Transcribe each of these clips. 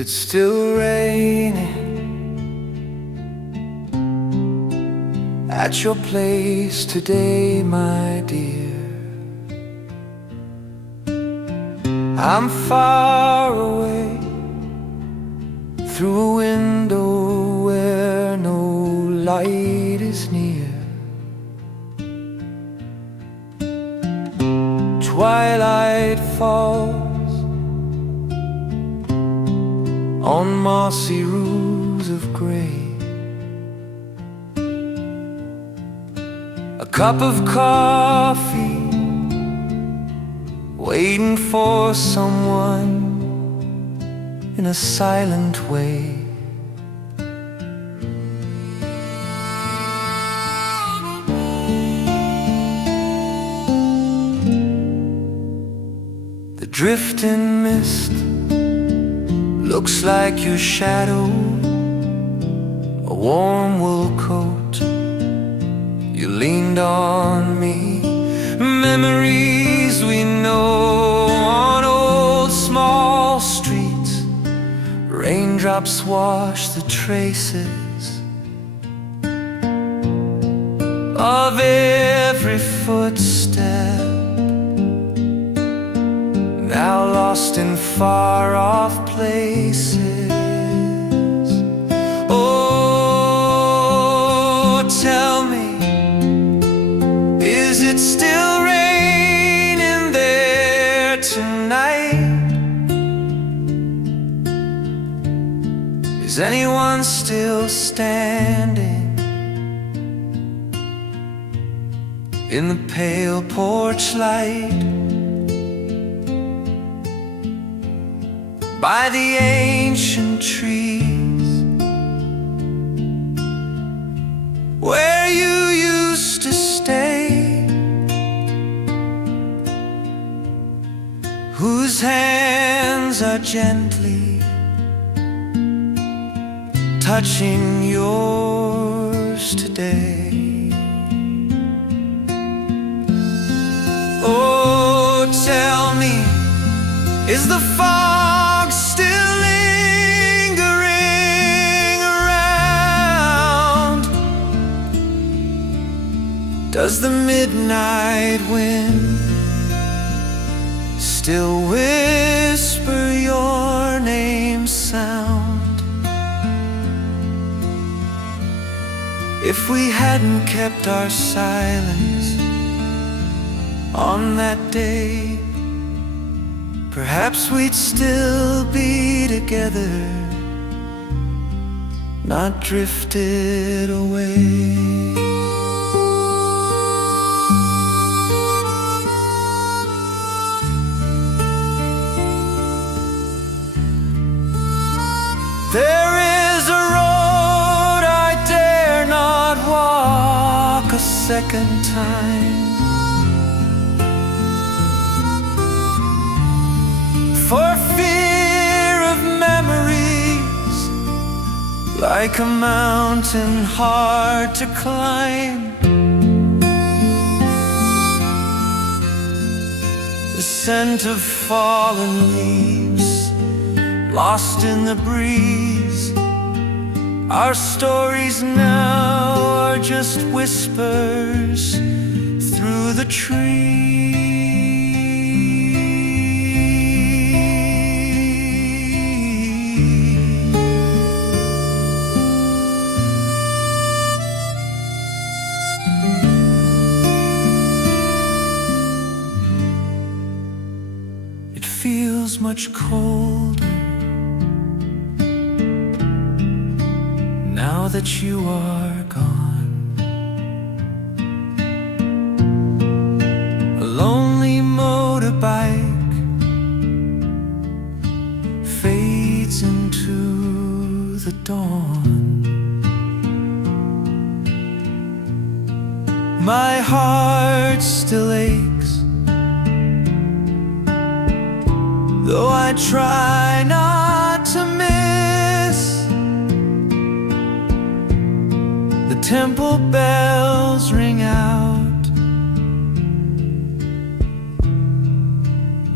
it still raining at your place today, my dear? I'm far away through a window where no light is near. Twilight falls on mossy roofs of gray. A cup of coffee waiting for someone in a silent way. The drifting mist looks like your shadow, a warm wool coat. You leaned on me, memories we know on old small streets. Raindrops wash the traces of every footstep, now lost in far-off places. Oh, tell me, is it still raining there tonight? Is anyone still standing in the pale porch light by the ancient trees where you used to stay, whose hands are gently touching yours today? Oh, tell me, is the fog still lingering around? Does the midnight wind still whisper your name sound? If we hadn't kept our silence on that day, perhaps we'd still be together, not drifted away. There is a road I dare not walk a second time, for fear of memories like a mountain hard to climb. The scent of fallen leaves lost in the breeze. Our stories now are just whispers through the trees. It feels much colder now that you are gone. A lonely motorbike fades into the dawn. My heart still aches, though I try not to miss the temple bells ring out,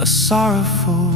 a sorrowful